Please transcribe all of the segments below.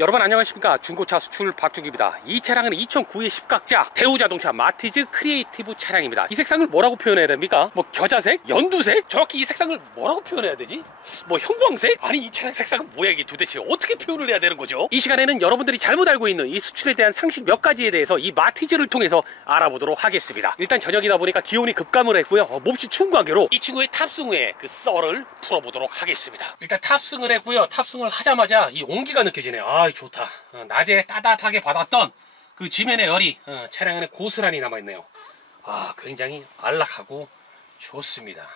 여러분 안녕하십니까. 중고차 수출 박준규입니다. 이 차량은 2009의 10각자 대우자동차 마티즈 크리에이티브 차량입니다. 이 색상을 뭐라고 표현해야 됩니까? 뭐 겨자색? 연두색? 정확히 이 색상을 뭐라고 표현해야 되지? 뭐 형광색? 아니 이 차량 색상은 뭐야 이게 도대체 어떻게 표현을 해야 되는 거죠? 이 시간에는 여러분들이 잘못 알고 있는 이 수출에 대한 상식 몇 가지에 대해서 이 마티즈를 통해서 알아보도록 하겠습니다. 일단 저녁이다 보니까 기온이 급감을 했고요. 몹시 추운 관계로 이 친구의 탑승 후에 그 썰을 풀어보도록 하겠습니다. 일단 탑승을 했고요. 탑승을 하자마자 이 온기가 느껴지네요. 아 좋다. 낮에 따뜻하게 받았던 그 지면의 열이 차량 안에 고스란히 남아있네요. 아 굉장히 안락하고 좋습니다.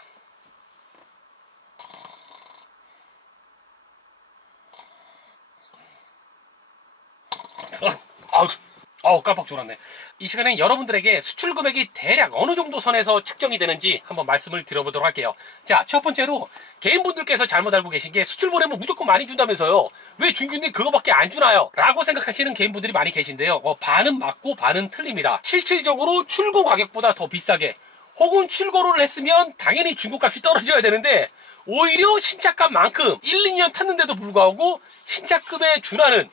아우 깜빡 졸았네. 이 시간엔 여러분들에게 수출 금액이 대략 어느 정도 선에서 책정이 되는지 한번 말씀을 드려보도록 할게요. 자, 첫 번째로 개인분들께서 잘못 알고 계신 게 수출 보내면 무조건 많이 준다면서요. 왜 준규님 그거밖에 안 주나요? 라고 생각하시는 개인분들이 많이 계신데요. 반은 맞고 반은 틀립니다. 실질적으로 출고 가격보다 더 비싸게 혹은 출고를 했으면 당연히 중고값이 떨어져야 되는데 오히려 신차값만큼 1, 2년 탔는데도 불구하고 신차급에 준하는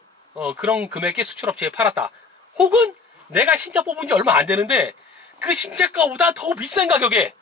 그런 금액의 수출업체에 팔았다. 혹은 내가 신차 뽑은 지 얼마 안 되는데 그 신차가보다 더 비싼 가격에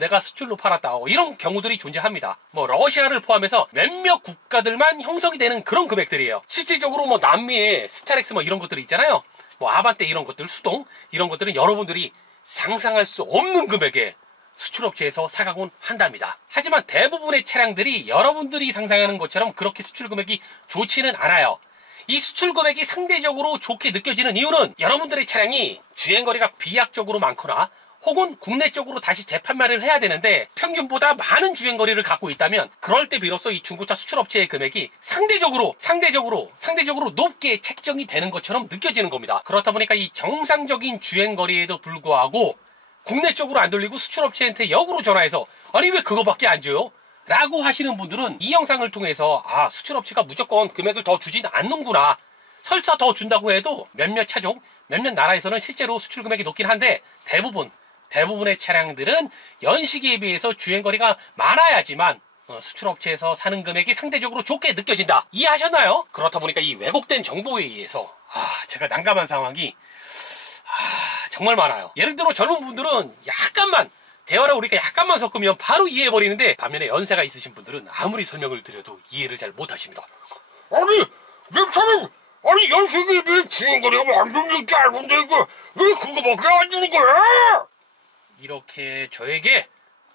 내가 수출로 팔았다. 이런 경우들이 존재합니다. 뭐 러시아를 포함해서 몇몇 국가들만 형성이 되는 그런 금액들이에요. 실질적으로 뭐 남미의 스타렉스 뭐 이런 것들이 있잖아요. 뭐 아반떼 이런 것들, 수동 이런 것들은 여러분들이 상상할 수 없는 금액에 수출업체에서 사가곤 한답니다. 하지만 대부분의 차량들이 여러분들이 상상하는 것처럼 그렇게 수출 금액이 좋지는 않아요. 이 수출 금액이 상대적으로 좋게 느껴지는 이유는 여러분들의 차량이 주행거리가 비약적으로 많거나 혹은 국내 쪽으로 다시 재판매를 해야 되는데 평균보다 많은 주행거리를 갖고 있다면 그럴 때 비로소 이 중고차 수출업체의 금액이 상대적으로 높게 책정이 되는 것처럼 느껴지는 겁니다. 그렇다 보니까 이 정상적인 주행거리에도 불구하고 국내 쪽으로 안 돌리고 수출업체한테 역으로 전화해서 아니 왜 그거밖에 안 줘요? 라고 하시는 분들은 이 영상을 통해서 수출업체가 무조건 금액을 더 주진 않는구나. 설사 더 준다고 해도 몇몇 차종, 몇몇 나라에서는 실제로 수출 금액이 높긴 한데 대부분의 차량들은 연식에 비해서 주행거리가 많아야지만 수출업체에서 사는 금액이 상대적으로 좋게 느껴진다. 이해하셨나요? 그렇다 보니까 이 왜곡된 정보에 의해서 제가 난감한 상황이 정말 많아요. 예를 들어 젊은 분들은 대화를 우리가 약간만 섞으면 바로 이해해버리는데 반면에 연세가 있으신 분들은 아무리 설명을 드려도 이해를 잘 못하십니다. 아니 내 차는 연식에 비해 주행거리가 완전히 짧은데 이거 왜 그거밖에 안 주는 거야? 이렇게 저에게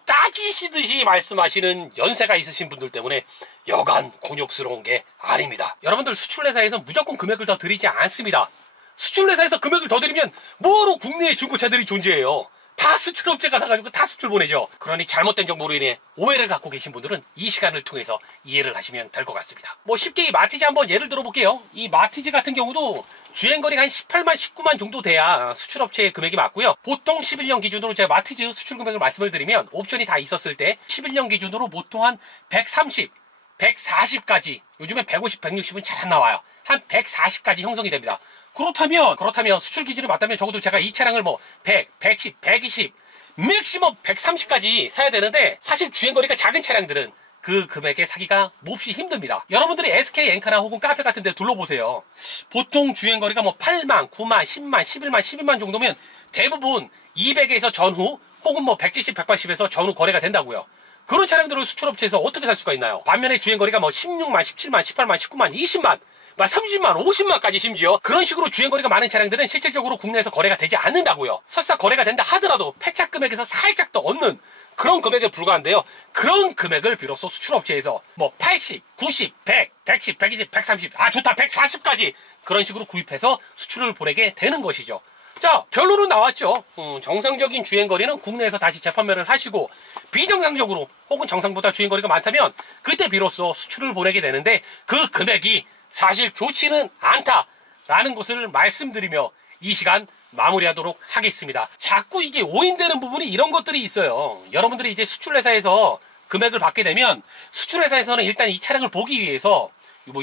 따지시듯이 말씀하시는 연세가 있으신 분들 때문에 여간 곤욕스러운 게 아닙니다. 여러분들 수출회사에서 무조건 금액을 더 드리지 않습니다. 수출회사에서 금액을 더 드리면 뭐로 국내에 중고차들이 존재해요. 다 수출업체가 사가지고 다 수출 보내죠. 그러니 잘못된 정보로 인해 오해를 갖고 계신 분들은 이 시간을 통해서 이해를 하시면 될 것 같습니다. 뭐 쉽게 이 마티즈 한번 예를 들어볼게요. 이 마티즈 같은 경우도 주행거리가 한 18만, 19만 정도 돼야 수출업체의 금액이 맞고요. 보통 11년 기준으로 제가 마티즈 수출 금액을 말씀을 드리면 옵션이 다 있었을 때 11년 기준으로 보통 한 130, 140까지 요즘엔 150, 160은 잘 안 나와요. 한 140까지 형성이 됩니다. 그렇다면 수출 기준이 맞다면 적어도 제가 이 차량을 100, 110, 120, 맥시멈 130까지 사야 되는데 사실 주행거리가 작은 차량들은 그 금액에 사기가 몹시 힘듭니다. 여러분들이 SK 엔카나 혹은 카페 같은 데 둘러보세요. 보통 주행거리가 8만, 9만, 10만, 11만, 12만 정도면 대부분 200에서 전후 혹은 170, 180에서 전후 거래가 된다고요. 그런 차량들을 수출업체에서 어떻게 살 수가 있나요? 반면에 주행거리가 16만, 17만, 18만, 19만, 20만 30만, 50만까지 심지어 그런 식으로 주행거리가 많은 차량들은 실질적으로 국내에서 거래가 되지 않는다고요. 설사 거래가 된다 하더라도 폐차 금액에서 살짝 더 얻는 그런 금액에 불과한데요. 그런 금액을 비로소 수출업체에서 80, 90, 100, 110, 120, 130, 좋다 140까지 그런 식으로 구입해서 수출을 보내게 되는 것이죠. 자, 결론은 나왔죠. 정상적인 주행거리는 국내에서 다시 재판매를 하시고 비정상적으로 혹은 정상보다 주행거리가 많다면 그때 비로소 수출을 보내게 되는데 그 금액이 사실 좋지는 않다라는 것을 말씀드리며 이 시간 마무리하도록 하겠습니다. 자꾸 이게 오인되는 부분이 이런 것들이 있어요. 여러분들이 이제 수출회사에서 금액을 받게 되면 수출회사에서는 일단 이 차량을 보기 위해서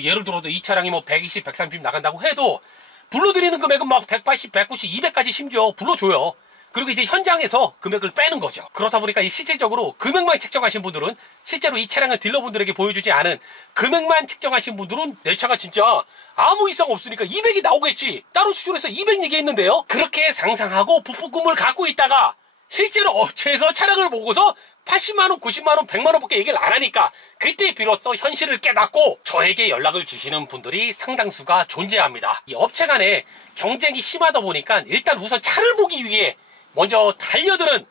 예를 들어도 이 차량이 120, 130 나간다고 해도 불러드리는 금액은 180, 190, 200까지 심지어 불러줘요. 그리고 이제 현장에서 금액을 빼는 거죠. 그렇다 보니까 이 실질적으로 금액만 책정하신 분들은 실제로 이 차량을 딜러분들에게 보여주지 않은 금액만 책정하신 분들은 내 차가 진짜 아무 이상 없으니까 200이 나오겠지, 따로 수출해서 200 얘기했는데요, 그렇게 상상하고 부품금을 갖고 있다가 실제로 업체에서 차량을 보고서 80만원, 90만원, 100만원 밖에 얘기를 안 하니까 그때 비로소 현실을 깨닫고 저에게 연락을 주시는 분들이 상당수가 존재합니다. 이 업체 간에 경쟁이 심하다 보니까 일단 우선 차를 보기 위해 먼저 달려드는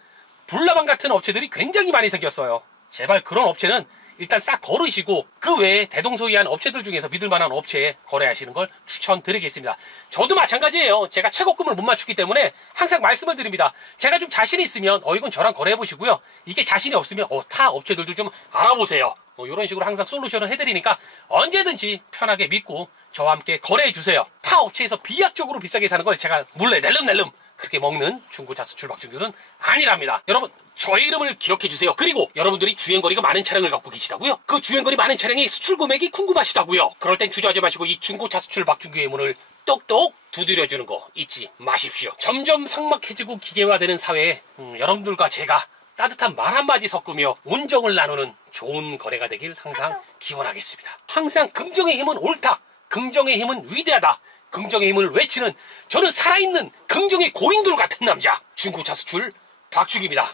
불나방 같은 업체들이 굉장히 많이 생겼어요. 제발 그런 업체는 일단 싹 거르시고 그 외에 대동소이한 업체들 중에서 믿을만한 업체에 거래하시는 걸 추천드리겠습니다. 저도 마찬가지예요. 제가 최고금을 못 맞추기 때문에 항상 말씀을 드립니다. 제가 좀 자신이 있으면 이건 저랑 거래해보시고요. 이게 자신이 없으면 타 업체들도 좀 알아보세요. 이런 식으로 항상 솔루션을 해드리니까 언제든지 편하게 믿고 저와 함께 거래해주세요. 타 업체에서 비약적으로 비싸게 사는 걸 제가 몰래 낼름낼름 그렇게 먹는 중고차 수출 박중규는 아니랍니다. 여러분, 저의 이름을 기억해주세요. 그리고 여러분들이 주행거리가 많은 차량을 갖고 계시다고요? 그 주행거리 많은 차량의 수출 금액이 궁금하시다고요? 그럴 땐 주저하지 마시고 이 중고차 수출 박중규의 문을 똑똑 두드려주는 거 잊지 마십시오. 점점 삭막해지고 기계화되는 사회에 여러분들과 제가 따뜻한 말 한마디 섞으며 온정을 나누는 좋은 거래가 되길 항상 기원하겠습니다. 항상 긍정의 힘은 옳다, 긍정의 힘은 위대하다, 긍정의 힘을 외치는 저는 살아있는 긍정의 고인돌 같은 남자 중고차 수출 박중규입니다.